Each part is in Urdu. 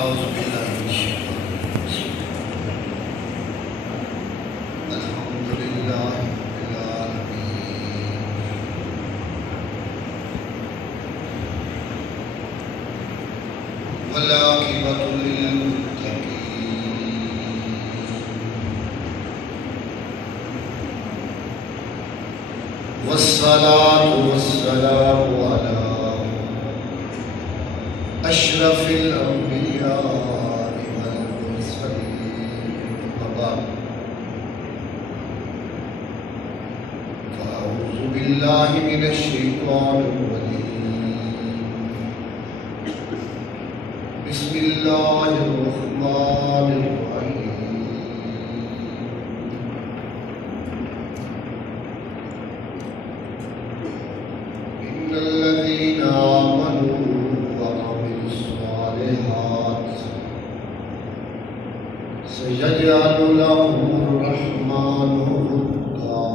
أعوذ بالله من الشيطان الرجيم. الحمد لله رب العالمين والعاقبة للمتقين والصلاة والسلام على أشرف الأنبياء والمرسلين. وبعد فأعوذ بالله من الشيطان الرجيم. بسم الله الرحمن الرحيم. إن الذين آمنوا وعملوا الصالحات سيجعل لهم الرحمن ودا.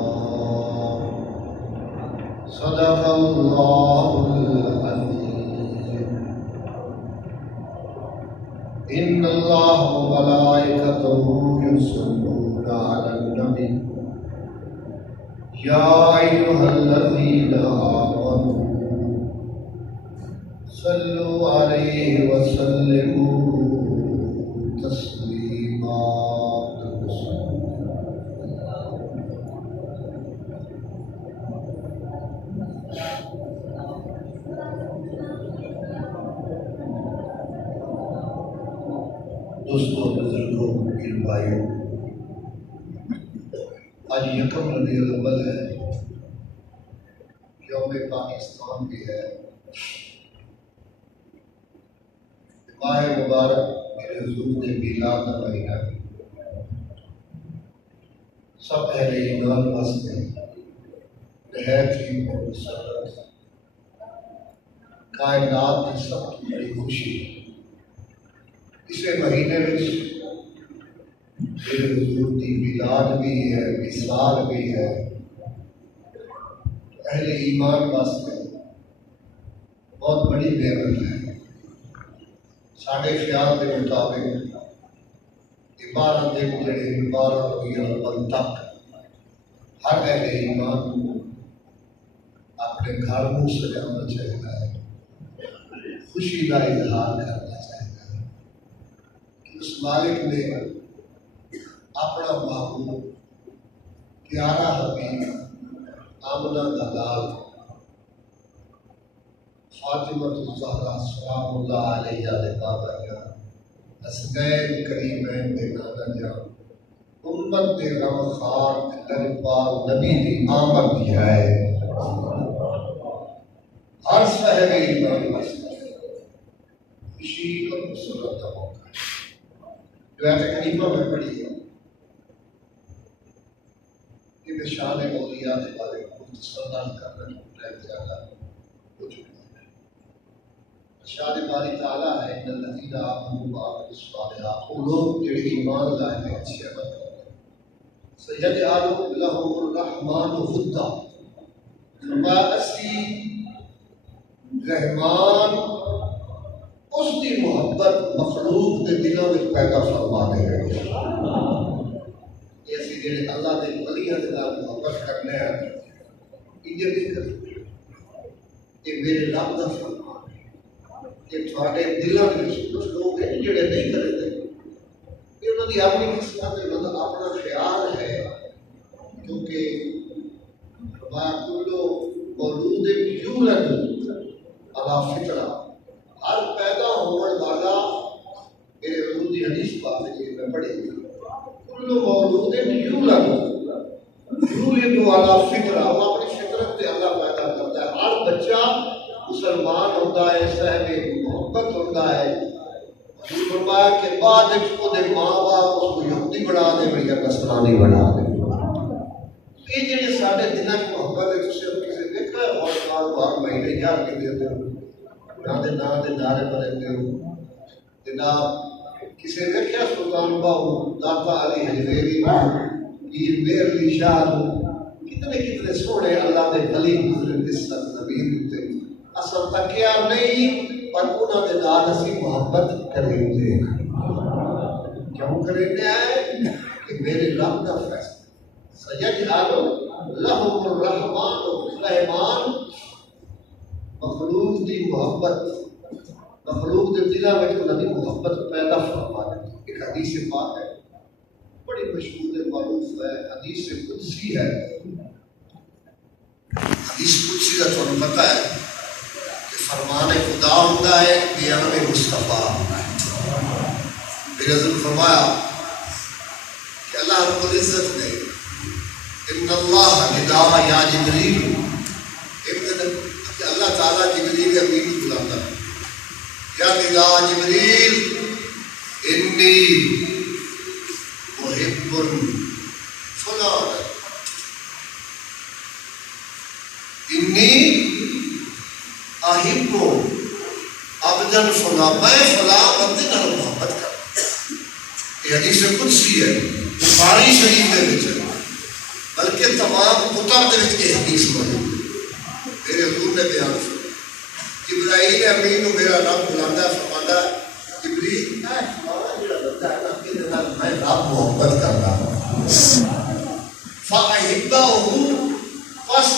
صدق الله العظيم. إن الله وملائكته يصلون على النبي يا أيها الذين آمنوا صلوا عليه وسلموا تسليما. دوستوں، بزرگوں، پیر بھائیوں، آج یکم ربیع الاول ہے، یوم پاکستان بھی ہے۔ ماہ مبارک میرے حضور نے میلاد کا مہینہ ہے۔ سب اہل ایمان واسطے نہایت ہی مسرت، کائنات کی سب کی بڑی خوشی۔ اسے مہینے میں میرے حضور کی میلاد بھی ہے، وصال بھی ہے۔ اہل ایمان واسطے بہت بڑی نعمت ہے۔ ساڑھے خیال کے مطابق 12 دن جڑے 12 ربیع الاول تک ہر اہل ایمان کو اپنے گھر کو سجانا چاہیے، خوشی کا اظہار کرنا چاہیے کہ اس مالک نے اپنا محبوب پیارا حبیب آمنہ کا لال فاطمہ الزہرا سلام اللہ علیہ دے بابا جان، حسنین کریمین دے نانا جان، امت دے غم خار دربار نبی دی آمد دی ہے۔ ہر صاحب ایمان واسطے خوشی اور مسرت کا موقع ہے۔ جو آیت کریمہ میں پڑھی ہے کہ میں شان اولیاء کے بارے میں مختصر کرنا ٹائم زیادہ ہو چکا ہے۔ ارشاد باری تعالیٰ ہے ان الذین آمنوا وعملوا الصالحات، وہ لوگ جو ایمان لائے ہیں، اچھے عمل کرتے ہیں، سیجعل لهم الرحمن ودا، فرمایا اسی رحمان اس کی محبت مخلوق کے دلوں میں پیدا فرما دے گا۔ یہ اسی جڑے اللہ کے ولیاں کے نال محبت کرنے ہیں، یہ بھی کریں، یہ میرے رب کا فرمان ہے کہ تھوڑے دلوں میں کچھ لوگ ہیں جڑے نہیں کرتے، یہ انہوں کی اپنی قسمت ہے، مطلب اپنا خیال ہے، کیونکہ کل مولود یولد علی فطرہ، ہر پیدا ہونے والا، میرے حضور کی حدیث پاک ہے میں پڑھی، کل مولود یولد علی فطرہ، وہ اپنی فطرت سے اللہ پیدا کرتا ہے۔ ہر بچہ مسلمان ہوتا ہے، صاحب محبت ہوتا ہے۔ فرمایا کہ بعد اس کو دے ماں باپ اس کو یہودی بنا دے یا نصرانی بنا دے۔ یہ جڑے سارے دنوں کی محبت ہے، تسی کسی دیکھا ہے اور سال ہر مہینے یار کے دیتے ہو، نہ دے نعرے پر رہتے ہو، جناب کسی دیکھا سلطان باہو، داتا علی حجویری، پیر مہر علی شاہ، کتنے کتنے سونے اللہ دے ولی گزرے اس زمین تے، اصل تکیا نہیں پر انہوں نے نال اسی محبت کریں گے. کیوں کریں گے کہ میرے رب کا فیصلہ سیجعل لہم الرحمن رحمان مخلوق دی محبت مخلوق دے دلوں میں انہوں نے محبت پیدا فرما دی. ایک حدیث پاک ہے بڑی مشہور ہے معروف ہے حدیث قدسی ہے. حدیث قدسی کا تمہیں پتہ ہے کہ فرمان خدا ہوتا ہے بیان مصطفیٰ ہوتا ہے. میرے حضرت فرمایا کہ اللہ رب العزت نے ان اللہ ندا یا جبریل اللہ تعالیٰ جبریل امین بلاتا ہے یا ندا جبریل انی محب فلان انی احب عبدن فلاں میں فلاں بندے نال محبت کرتا. یہ حدیث قدسی ہے بخاری شریف دے وچ بلکہ تمام کتب دے وچ یہ حدیث موجود ہے. میرے حضور نے بیان کیا جبرائیل امین نو میرا رب بلاندا فرماندا جبریل اے فلاں جڑا بندہ ہے نا میرے نال میں رب محبت کردا ہوں فاحبہ بس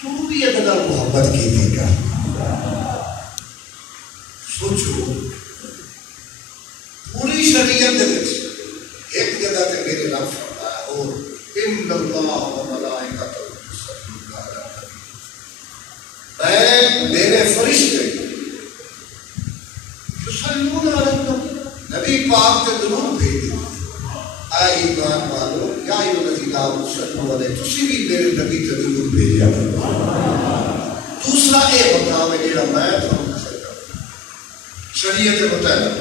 تو بھی یہ نال محبت کیتی کر. سوچو پوری شریعت دے وچ ایک جگہ تے میرے رب فرمایا اور ان اللہ و ملائکۃ یصلون علی النبی میرے فرشتے یصلون علی النبی نبی پاک تے درود بھیجتے اے ایمان والو یا ایھا الذین آمنوا صلوا علیہ تسی بھی میرے نبی تے درود بھیجیا. دوسرا یہ مقام ہے جڑا میں تھانوں شریعت مطابق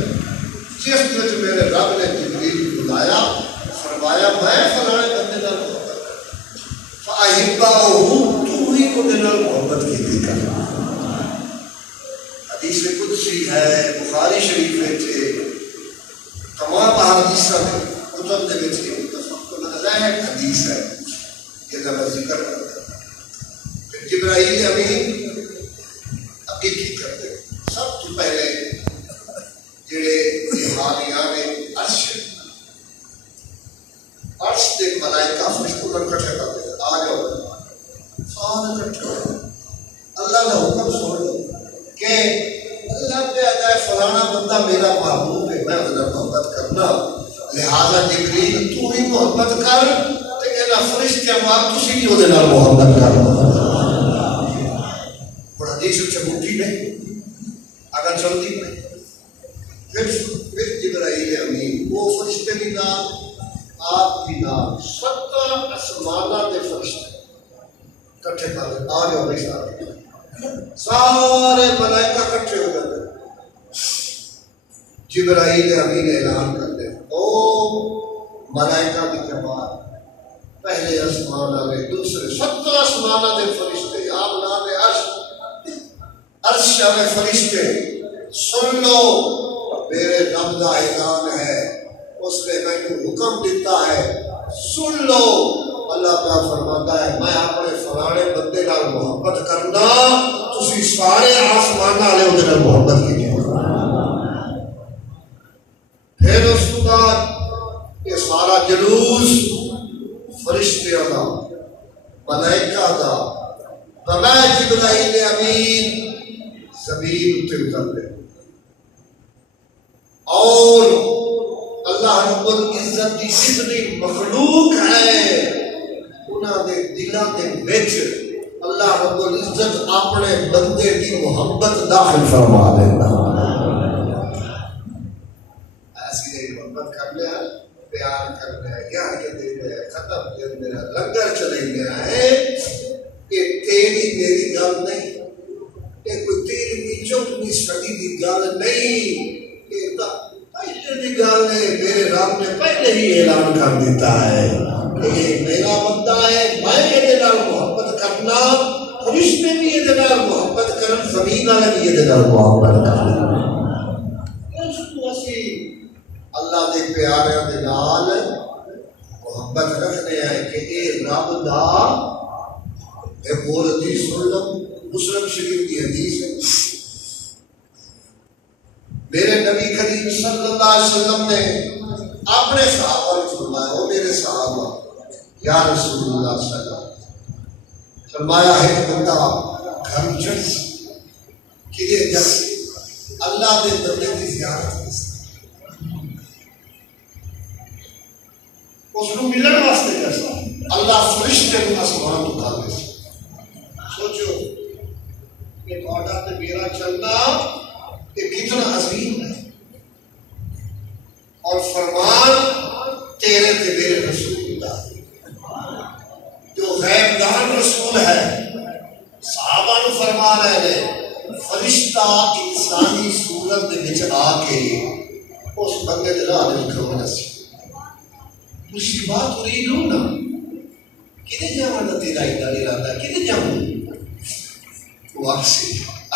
جس وچ میرے رب نے جبریل بلایا فرمایا میں فلانے بندے نال محبت فاحبہ تو ہی کو دے نال محبت کیتی کر. حدیث قدسی ہے بخاری شریف وچ تمام احادیثاں میں کتب دے وچ متفق علیہ حدیث ہے جس کا میں ذکر کرتا ہوں. جبرائیل امین اگے کی کرتے سب تو پہلے جڑے حالیان عرش دے ملائکہ فرشتوں کو اکٹھے کرتے ہیں آ جاؤ سارے اکٹھے ہو اللہ کا حکم سن لو کہ اللہ پہ آتا ہے فلانا بندہ میرا محبوب ہے میں اس سے محبت کرنا لہذا جبریل تو ہی محبت کر تے کہنا فرشتے امام تسی بھی وہ محبت کر. اور حدیث سے مٹھی نہیں اگر چلتی نہیں پھر جبرائیل امین وہ فرشتے بھی نام آپ بھی نام 70 آسمانہ دے فرشتے کٹھے کر دے آ جاؤ بھائی سارے ملائکہ کٹھے ہو جاتے. جبرائیل امین اعلان کرتے او ملائکہ کی جماعت پہلے آسمانہ میں دوسرے 70 آسمانہ دے فرشتے آپ نام عرش میں فرشتے سن لو میرے رب کا اعلان ہے اس نے مجھے حکم دیتا ہے سن لو. اللہ کا فرماتا ہے میں اپنے فلانے بندے نال محبت کرنا تسی سارے آسمان والے اودے نال محبت کیجیے. پھر اس کے بعد یہ سارا جلوس فرشتیاں دا ملائکہ دا میں جبرائیل امین زمین تے اتر گئے اور اللہ رب العزت کی جتنی مخلوق ہے انہاں دے دلاں دے وچ اللہ رب العزت اپنے بندے کی محبت داخل فرما دیتا. ایسی محبت کر لیا پیار کر لیا یا یہ دے دیا ختم کر دیا لنگر چلے گیا ہے کہ تیری میری گل نہیں کہ کوئی تیری بھی چوتھویں صدی کی گل نہیں کہ پہلے کی گل ہے. میرے رب نے پہلے ہی اعلان کر دیتا ہے کہ یہ میرا بندہ ہے میں یہ محبت کرنا فرشتے بھی یہ محبت کرن زمین والے بھی یہ محبت کرنا. اللہ دے پیاریاں دے نال محبت رکھنے ہیں کہ اے رب دا ایک اور حدیث سن لو مسلم شریف کی حدیث ہے میرے نبی کریم صلی اللہ علیہ وسلم نے اپنے صحابہ کو فرمایا، او میرے صحابہ، یا رسول اللہ صلی اللہ علیہ وسلم، فرمایا ہے بندہ گھر چڑھ کدے جس اللہ دے بندے کی زیارت اس کو ملن واسطے جیسا اللہ فرشتے کو آسمان اتار دے۔ سوچو کہ تھوڑا تے میرا چلنا یہ کتنا عظیم ہے، اور فرمان تیرے تے میرے رسول کا جو غیب دان رسول ہے، صحابہ نو فرمان ہے فرشتہ انسانی صورت دے وچ آ کے اس بندے دے راہ دے کھڑا سی۔ مصیبات تريدون کدے جاون دا تیرا ارادہ کدے جاون واپسی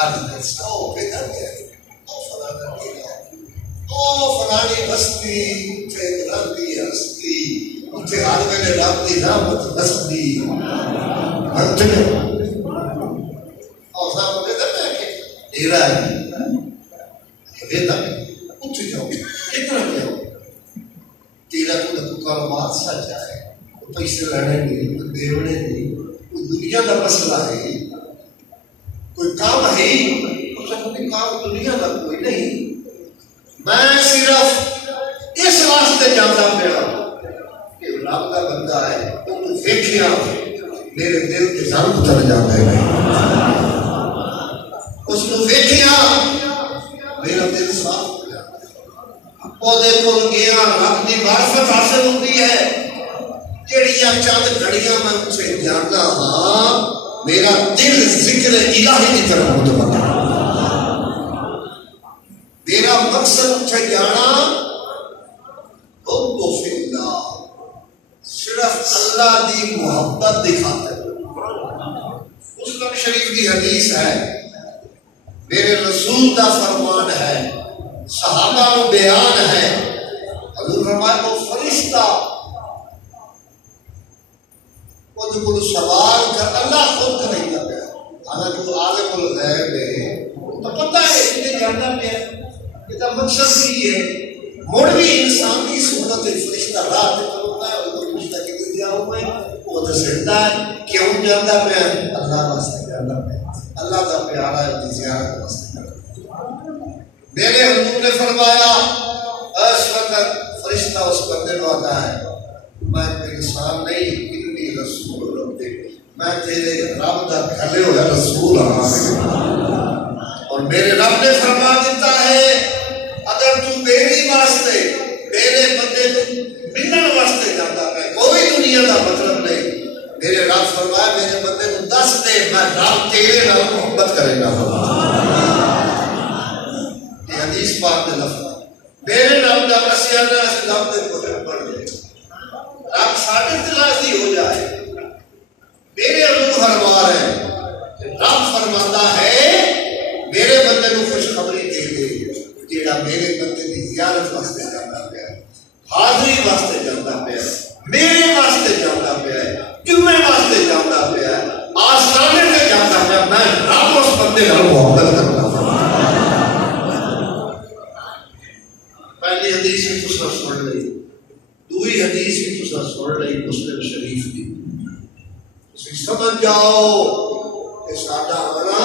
ارد سو پہ کر گیا او فلانا کیا او فلانی بستی تے رب دی ہستی تے ہر ویلے رب دی رحمت بستی ہتے او صاحب نے کہا کہ تیرا ہے ویدا اٹھ جاؤ کتنا جاؤ تیرا تو کاروبار سچ ہے، پیسے لینے نہیں، دیونے نہیں، کوئی دنیا کا مسئلہ ہے، کوئی کام ہے، کوئی کام دنیا کا کوئی نہیں۔ میں صرف اس واسطے جانا پیا کہ رب کا بندہ ہے، انہوں دیکھیا میرے دل کے زنگ اتر جاتا ہے، اس کو دیکھیا میرا دل صاف ہو جاتا ہے۔ پودے کو گیا رب کی معرفت حاصل ہوتی ہے، جڑیاں چند گھڑیاں میں اسے جاننا ہاں میرا دل ذکر الہی کی طرف متوجہ، میرا مقصد اسے جانا حب فی اللہ، صرف اللہ دی محبت دی خاطر۔ مسلم شریف کی حدیث ہے، میرے رسول کا فرمان ہے، صحابہ کو بیان ہے، حضور فرمایا کو فرشتہ وہ جو کوئی سوال کر اللہ خود نہیں کر گیا، حالانکہ وہ عالم الغیب ہے، تو پتہ ہے کہ جاننا پیا کہ کا مقصد بھی ہے، مڑ بھی انسانی صورت فرشتہ رات کرتا ہے، وہ فرشتہ کدھر گیا ہوا ہے، وہ دستا ہے کیوں جانتا پیا، اللہ واسطے جانتا پیا، اللہ کا پیارا ہے زیارت واسطے۔ میرے حضور نے فرمایا اس وقت فرشتہ اس بندے کو آتا ہے، میں کوئی انسان نہیں، انی رسول رب، میں تیرے رب کا گھلے ہوا رسول ہاں، اور میرے رب نے فرما دیتا ہے اگر تو میری واسطے میرے بندے کو ملن واسطے جاتا ہے، کوئی دنیا کا مطلب نہیں، میرے رب فرمایا میرے بندے کو دس دے میں رب تیرے نال محبت کرے گا۔ یہ حدیث پاک میں لفظ میرے رب کا مسیحانہ اس لفظ کو پڑھ لے، رب ساڑھے تلازی ہو جائے۔ میرے حضور فرما رہے ہیں، رب فرماتا ہے میرے بندے کو خوشخبری دے دے جیڑا میرے بندے کی زیارت واسطے جاتا پیا، حاضری واسطے جاتا پیا، میرے واسطے جاتا پیا، جمعے واسطے جاتا پیا، آسرانے سے جاتا پیا، میں رب اس بندے کا محبت کرتا ہوں۔ پہلی حدیث بھی تسا سن لئی، دوئی حدیث بھی تسا سن لئی مسلم شریف کی، تسی سمجھ جاؤ کہ ساڈا آنا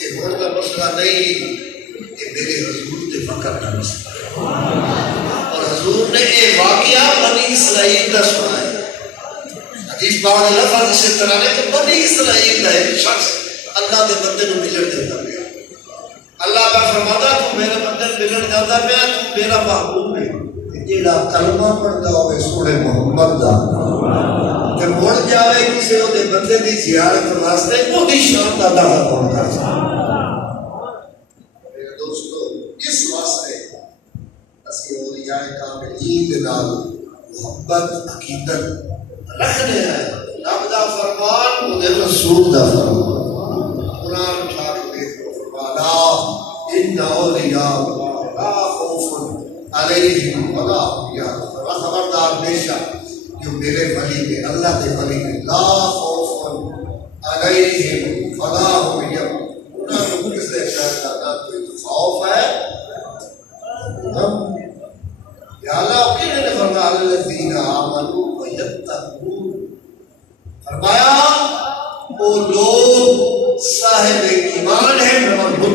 یہ ہون کا مسئلہ نہیں، یہ میرے حضور کے فقر کا مسئلہ ہے، اور حضور نے یہ واقعہ بنی اسرائیل کا سنا ہے۔ حدیث بعد لفظ اسی طرح ہے کہ بنی اسرائیل کا ایک شخص اللہ کے بندے کو ملن دیتا گیا، اللہ کا فرماتا تو میرے بندے ملن جاتا پیا، تو میرا محبوب ہے، جیڑا کلمہ پڑھتا ہوئے سونے محمد دا کہ مڑ جاوے کسی دے بندے دی زیارت واسطے وہ دی شان دا دعویٰ پڑھتا ہے۔ میرے دوستو اس واسطے اسی اولیاء کاملین دے نال محبت عقیدت رکھنے ہیں، رب دا فرمان وہ رسول دا فرمان، قرآن اٹھا کے دیکھو فرمانا ان اولیاء لا خوف علیہم ولا هم یحزنون، خبردار بے شک جو میرے ولی میں اللہ کے ولی میں لا خوف علیہم ولا هم یحزنون، انہوں نے کسی شخص کا نہ کوئی خوف ہے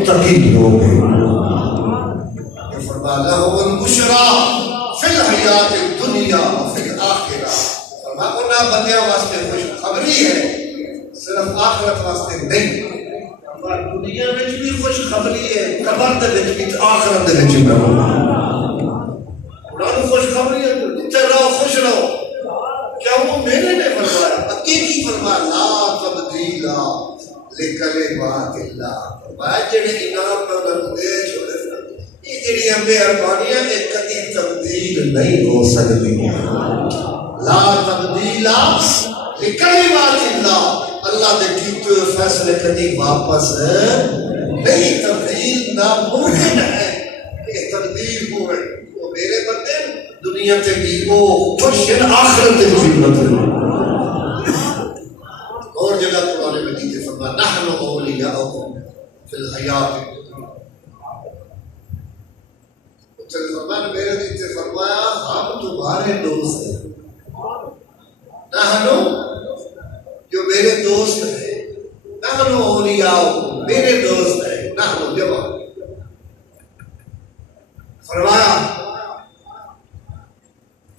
متقی لوگ ہیں۔ یہ فرمانا ہو البشرا فی الحیات الدنیا فی الآخرہ، فرمانا بندیاں واسطے خوشخبری ہے صرف آخرت واسطے نہیں، دنیا میں بھی خوشخبری ہے، قبر دے وچ بھی آخرت دے وچ بھی۔ قرآن خوشخبری ہے، اتنے رہو خوش رہو، کیا وہ میرے نے فرمایا؟ حقیقی فرمایا لا تبدیل لکلمات اللہ، فرمایا جڑے انعام میں انہوں نے دے چھوڑے یہ جڑی مہربانیاں ایک کدی تبدیل نہیں ہو سکتی۔ لا تبدیل لکلمات اللہ، اللہ دے کیتے ہوئے فیصلے کدی واپس نہیں، تبدیل ناممکن ہے کہ تبدیل ہو رہے۔ وہ میرے بندے دنیا تے بھی وہ خوش ہیں، آخرت تے بھی بدل۔ اور جگہ قرآن مجید نے فرمایا نحن اولیاؤکم فی الحیات الدنیا، فرمایا میرے دل سے فرمایا ہم تمہارے دوست ہیں، نحن جو میرے دوست ہیں، نحن اولیاؤکم میرے دوست ہیں، نحن جواب فرمایا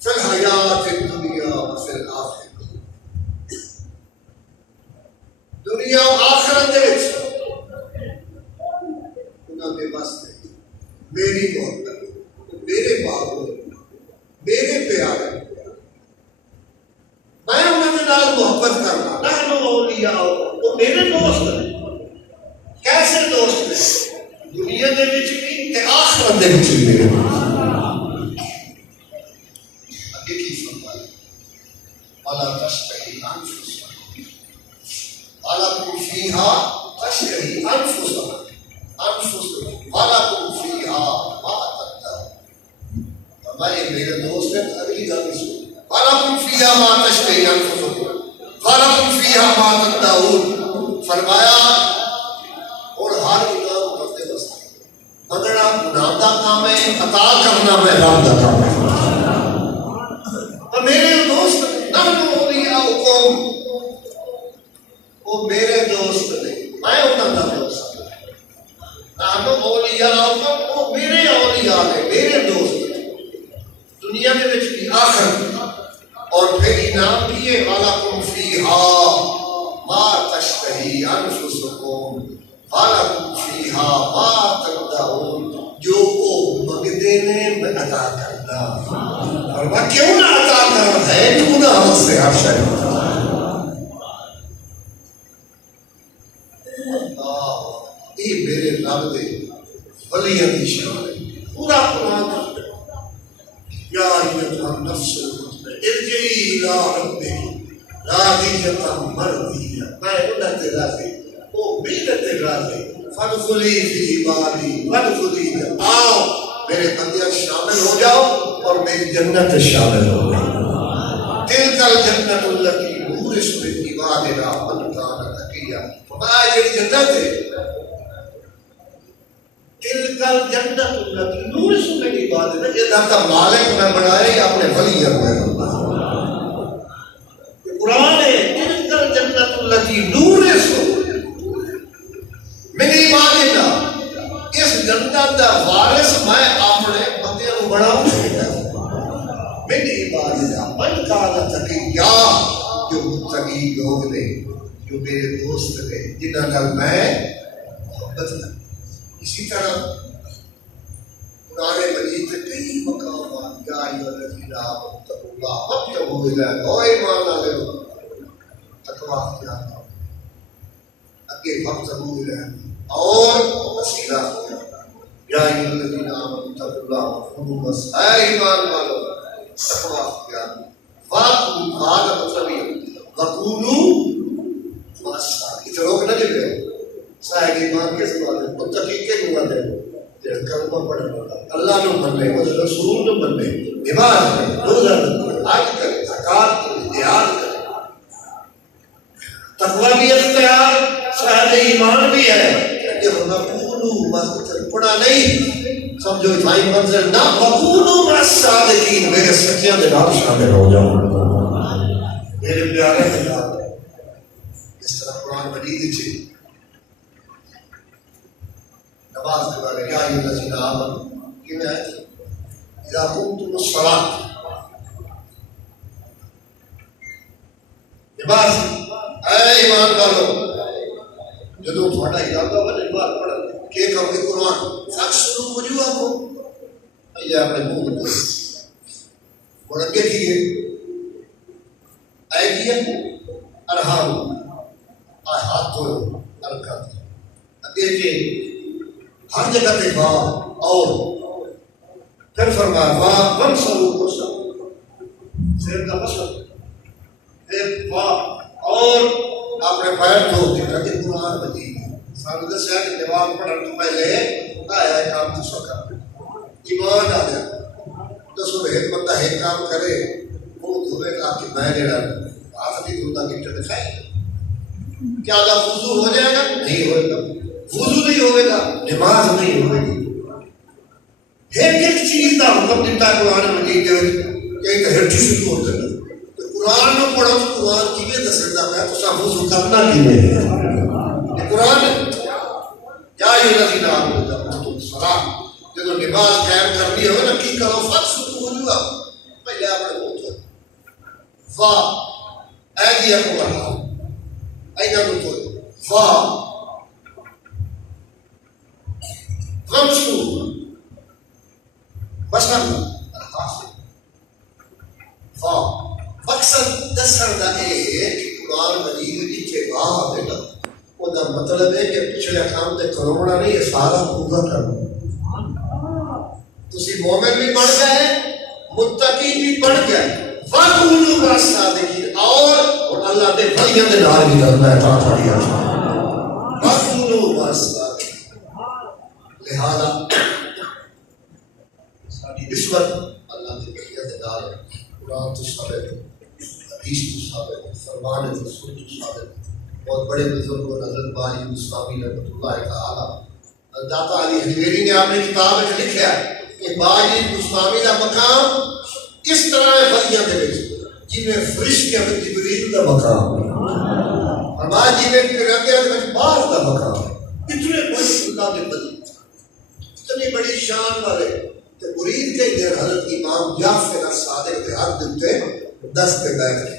فی الحیات الدنیا فی الآخرہ، دنیا و آخرت دے وچ انہاں دے واسطے میری محبت، میرے باپ، میرے پیارے، میں انہاں دے نال محبت کرنا، نحن اولیاء، وہ میرے دوست ہیں۔ کیسے دوست ہیں؟ دنیا دے وچ بھی تے آخرت دے وچ بھی میرے دوست۔ اگے کی فرمایا وَلَا تَشْتَهِي أَنفُسُكُمْ وَلَكُمْ فِيهَا تَشْتَهِي أَنفُسُكُمْ وَلَكُمْ فِيهَا مَا تَدَّعُونَ، فرمایا میرے دوست ہیں، اگلی گل سنو، وَلَكُمْ فِيهَا مَا تَشْتَهِي أَنفُسُكُمْ وَلَكُمْ فِيهَا مَا تَدَّعُونَ، فرمایا اور ہر انعام کرتے واسطے منگنا گناہ دا کام ہے، عطا کرنا محراب دا کام ہے۔ میرے دوست نحن اولیاؤکم، وہ میرے دوست نے، میں انہاں دا دوست ہوں۔ نحن اولیاؤکم، وہ میرے اولیاء نے، میرے دوست نے، دنیا میں وچ بھی آخرت میں۔ اور پھر انعام کیے وَلَكُمْ فِيهَا مَا تَشْتَهِي أَنفُسُكُمْ وَلَكُمْ فِيهَا مَا تَدَّعُونَ، جو وہ مانگتے نے میں عطا کرنا، اور میں کیوں نہ عطا کرنا ہے، کیوں نہ ہم سے ہر شاید۔ یہ میرے رب دے ولیاں دی شان ہے، پورا قرآن یا ایھا النفس المطمئنہ ارجعی الی ربک راضیۃ مرضیہ، میں انہاں تے راضی، وہ میرے تے راضی، فادخلی فی عبادی وادخلی، آؤ میرے بندیاں شامل ہو جاؤ اور میری جنت شامل ہو جاؤ۔ تلک الجنت التی نورث من عبادنا من کان تقیا، فرمایا یہ جنت ہے، تلک الجنت التی نورث من عبادنا، جنت کا مالک میں بنایا یا اپنے ولی میں قرآن ہے، تلک الجنت التی نورث من عبادنا، اس جنت دا وارث میں اپنے بندے کو بناؤں من عبادنا من کان تقیا، جو متقی لوگ نے، جو میرے دوست نے، جنہاں نال میں محبت کرتا۔ اسی طرح قرآن مجید کے کئی مقامات یا ایھا الذین آمنوا اتقوا اللہ وابتغوا الیہ، او ایمان والے تقویٰ اختیار کرو، اگے وابتغوا الیہ اور وسیلہ یا ایھا الذین آمنوا اتقوا اللہ وقولوا بس، اے ایمان والو تقویٰ اختیار وقولوا، کا مطلب یہ وقولوا بس، اتنے لوگ نہ جائے صاحب ایمان کے سوال ہے، متقی کے گواد ہے، جہاں کلمہ پڑھنے والا اللہ نے مننے، وہ رسول نے مننے، نماز کرے، روزہ رکھے، حج کرے، زکات کرے، جہاد کرے، تقویٰ بھی اختیار، صاحب ایمان بھی ہے۔ یہ وقولوا بس پڑھا نہیں، سمجھو بھائی منزل نہ، وقولوا مع الصادقین، میرے سچیاں دے نال شامل ہو جاؤ، میرے پیارے دے نال۔ اس طرح قرآن مجید چاہیے نماز کے بارے یا ایھا الذین آمنوا کہ میں اذا قمتم الصلاۃ نماز اے ایمان والو جدو تھوڑا ارادہ ہو نماز پڑھن کہ کرو کہ قرآن فاغسلوا وجوہکم یا اپنے منہ کو اور اگے کیے ایدیکم ارحام ہاتھ دھو حرکت اگے کے ہر جگہ پہ با اور پھر فرمایا واہ وامسحوا برؤوسکم سر کا مسح پھر واہ اور اپنے پیر دھو کے کہ قرآن مجید سانو دسیا کہ نماز پڑھن تو پہلے آیا کام تو سکا ایمان آ جائے دسو ایک بندہ ایک کام کرے وہ دھوے گا کہ میں جڑا ہاتھ نہیں دھوتا گٹر دکھائے کیا اللہ وضو ہو جائے گا؟ نہیں ہوئے گا وضو نہیں ہوئے گا نماز نہیں ہوئے گی ایک ایک چیز کا حکم دیتا ہے قرآن مجید کے کہ ہٹی شروع ہوتے ہیں تو قرآن میں پڑھو تو قرآن کی بھی دستا ہے تو سب وضو کرنا کی نہیں ہے قرآن یا ایھا الذین آمنوا اذا قمتم الصلاۃ جب نماز قائم کرنی ہو نا کی کرو فاغسلوا وجوہکم پہلے اپنے منہ دھو واہ ایدیکم ارحام اینا کو دھو واہ وامسحوا مسحا ارحام واہ مقصد دسن دا اے کہ قرآن مجید جتھے واہ آوے نا وہ دا مطلب ہے کہ پچھلے کام تے کروڑا نہیں یہ سارا پورا کرنا تسی مومن بھی بن گئے متقی بھی بن گئے وَقُولُوا مَعَ الصَّادِقِينَ اور اللہ دے بھائیوں دے نال بھی کرنا ہے تا تھوڑی وَقُولُوا مَعَ الصَّادِقِينَ لہذا ساری نسبت اللہ دے بھائیوں دے نال قرآن تو ثابت حدیث تو ثابت فرمان رسول تو ثابت بہت بڑے بزرگ حضرت باری مصطفی رحمۃ اللہ تعالی داتا علی حجویری نے اپنی کتاب میں لکھا ہے کہ باری مصطفی کا مقام کس طرح ہے ولیاں دے وچ جی میں فرشتے میں جبریل کا مقام ہے فرمایا جی میں پیغمبر دے وچ باز کا مقام ہے اتنے بڑے اللہ دے ولی اتنی بڑی شان والے تے مرید کے دیر حضرت امام جعفر الصادق دے ہاتھ دے دس پہ بیٹھ گئے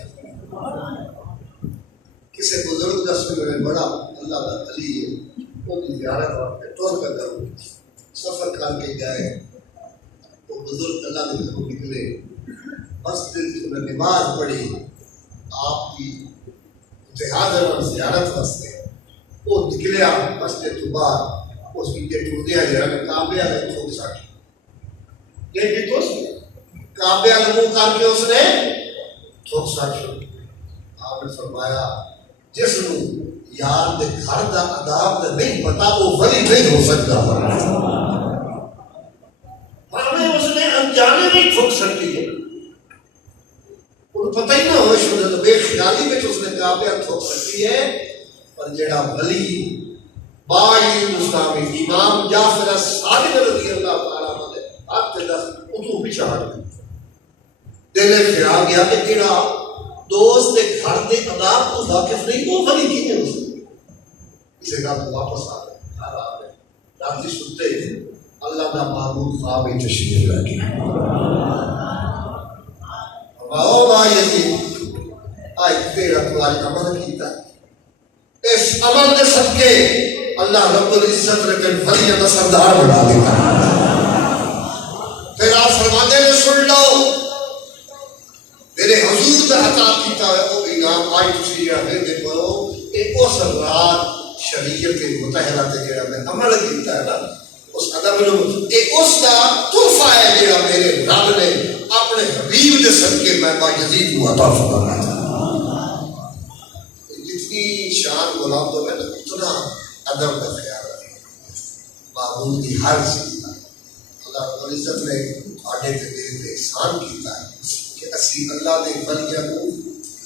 کسی بزرگ دس میں بڑا اللہ کا علی ہے وہ کی زیارت واسطے ٹور کر سفر کر کے گئے وہ بزرگ اللہ کے گھروں نکلے مسجد میں نماز پڑھی آپ کی اتحاد زیارت واسطے وہ نکلیا مسجد تو باہر اس کی ٹوٹیاں جو ہے کعبے والے ٹھوک ساٹھی لیکن تو کعبے والے منہ کر کے اس نے ٹھوک ساٹھی آپ نے فرمایا جس نو یار دے گھر دا آداب تے نہیں پتا وہ ولی نہیں ہو سکتا ہمیں اس نے انجانے نہیں ٹھوک سکتی ہے انہوں پتہ ہی نہ ہوئے شروع تو بے خیالی میں اس نے کعبے ٹھوک سکتی ہے پر جیڑا ولی بائی مستعمل امام جعفر الصادق رضی اللہ تعالیٰ عنہ نے آپ کے دس اتو پیچھے ہٹ گئی دل خیال گیا کہ جیڑا دوست دے گھر دے آداب تو واقف نہیں وہ ولی کی ہے اس اسے کہا تو واپس آ گئے گھر آ گئے رات کی سنتے اللہ دا معبود خواب تشریف لے گیا او بھائی یزید آئی تیرا تو آج عمل کیتا اس عمل دے صدقے اللہ رب العزت رکن ولی دا سردار بنا دیتا پھر آپ فرماتے نے سن لو میرے حضور دا عطا کیتا ہے او انعام آج تسی جڑا پھر دے پڑھو ایک اس رات شریعت متحدہ تے جڑا میں عمل کیتا ہے نا اس ادب نو ایک اس دا تحفہ ہے جڑا میرے رب نے اپنے حبیب دے صدقے میں با یزید کو عطا فرمایا جتنی شان غلام تو میں اتنا ادب کا خیال رکھے معبود کی ہر چیز اللہ رب العزت نے آڈے تے میرے تے احسان کیتا ہے کہ اسی اللہ دے ولیاں کو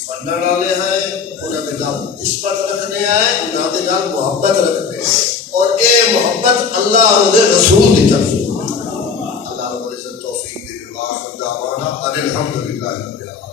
بننے والے ہیں انہاں دے نال نسبت رکھنے ہیں انہاں دے نال محبت رکھنے ہیں اور اے محبت اللہ اور دے رسول دی طرف اللہ رب العزت توفیق دے واخر دعوانا ان الحمدللہ رب العالمین